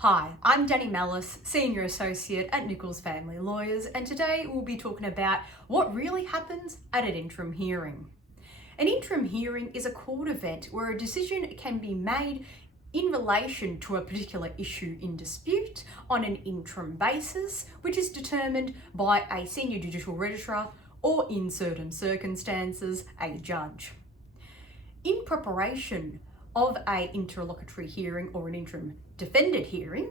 Hi, I'm Danie Mellas, Senior Associate at Nichols Family Lawyers, and today we'll be talking about what really happens at an interim hearing. An interim hearing is a court event where a decision can be made in relation to a particular issue in dispute on an interim basis, which is determined by a senior judicial registrar or, in certain circumstances, a judge. In preparation of an interlocutory hearing or an interim defended hearing,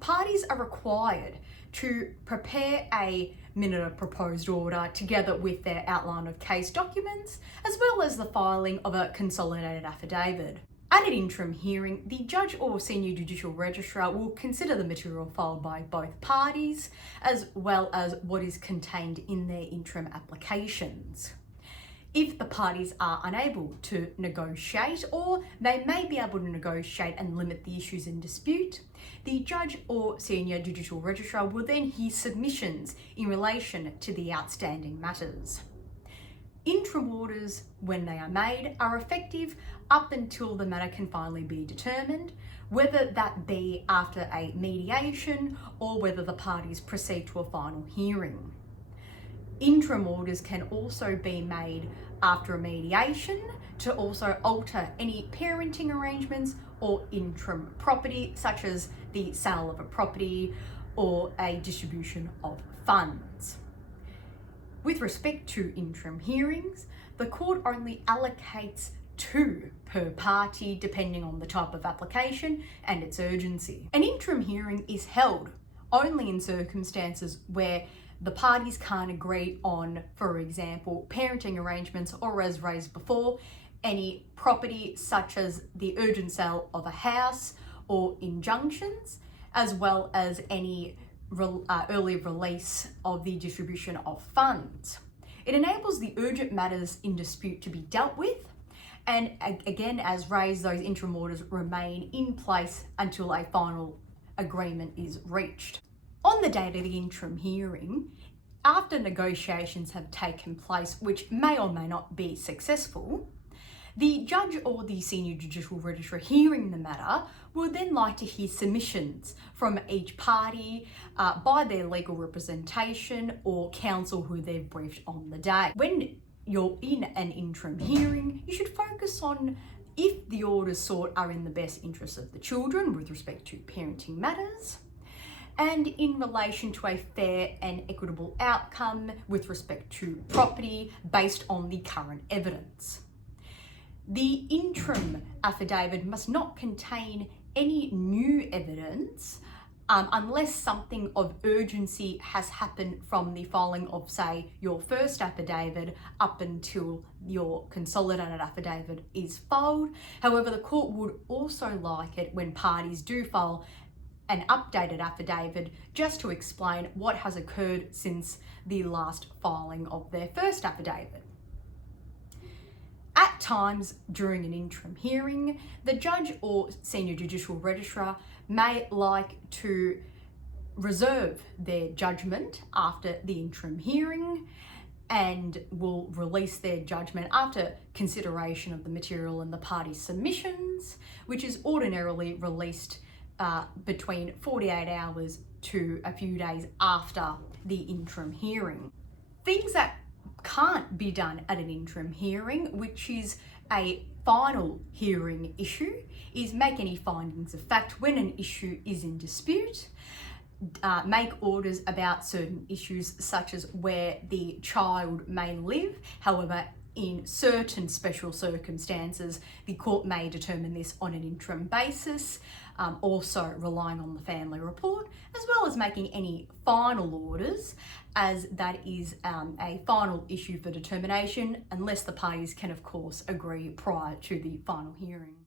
parties are required to prepare a minute of proposed order together with their outline of case documents, as well as the filing of a consolidated affidavit. At an interim hearing, the judge or senior judicial registrar will consider the material filed by both parties, as well as what is contained in their interim applications. If the parties are unable to negotiate, or they may be able to negotiate and limit the issues in dispute, the judge or senior judicial registrar will then hear submissions in relation to the outstanding matters. Interim orders, when they are made, are effective up until the matter can finally be determined, whether that be after a mediation or whether the parties proceed to a final hearing. Interim orders can also be made after a mediation to also alter any parenting arrangements or interim property, such as the sale of a property or a distribution of funds. With respect to interim hearings, the court only allocates 2 per party depending on the type of application and its urgency. An interim hearing is held only in circumstances where the parties can't agree on, for example, parenting arrangements, or, as raised before, any property such as the urgent sale of a house or injunctions, as well as any early release of the distribution of funds. It enables the urgent matters in dispute to be dealt with, and again, as raised, those interim orders remain in place until a final agreement is reached. On the date of the interim hearing, after negotiations have taken place, which may or may not be successful, the judge or the senior judicial registrar hearing the matter will then like to hear submissions from each party by their legal representation or counsel who they've briefed on the day. When you're in an interim hearing, you should focus on if the orders sought are in the best interests of the children with respect to parenting matters, and in relation to a fair and equitable outcome with respect to property based on the current evidence. The interim affidavit must not contain any new evidence unless something of urgency has happened from the filing of, say, your first affidavit up until your consolidated affidavit is filed. However, the court would also like it when parties do file an updated affidavit just to explain what has occurred since the last filing of their first affidavit. At times during an interim hearing, the judge or senior judicial registrar may like to reserve their judgment after the interim hearing and will release their judgment after consideration of the material and the parties' submissions, which is ordinarily released between 48 hours to a few days after the interim hearing. Things that can't be done at an interim hearing, which is a final hearing issue, is make any findings of fact when an issue is in dispute, make orders about certain issues such as where the child may live. However, in certain special circumstances, the court may determine this on an interim basis, also relying on the family report, as well as making any final orders, as that is a final issue for determination, unless the parties can, of course, agree prior to the final hearing.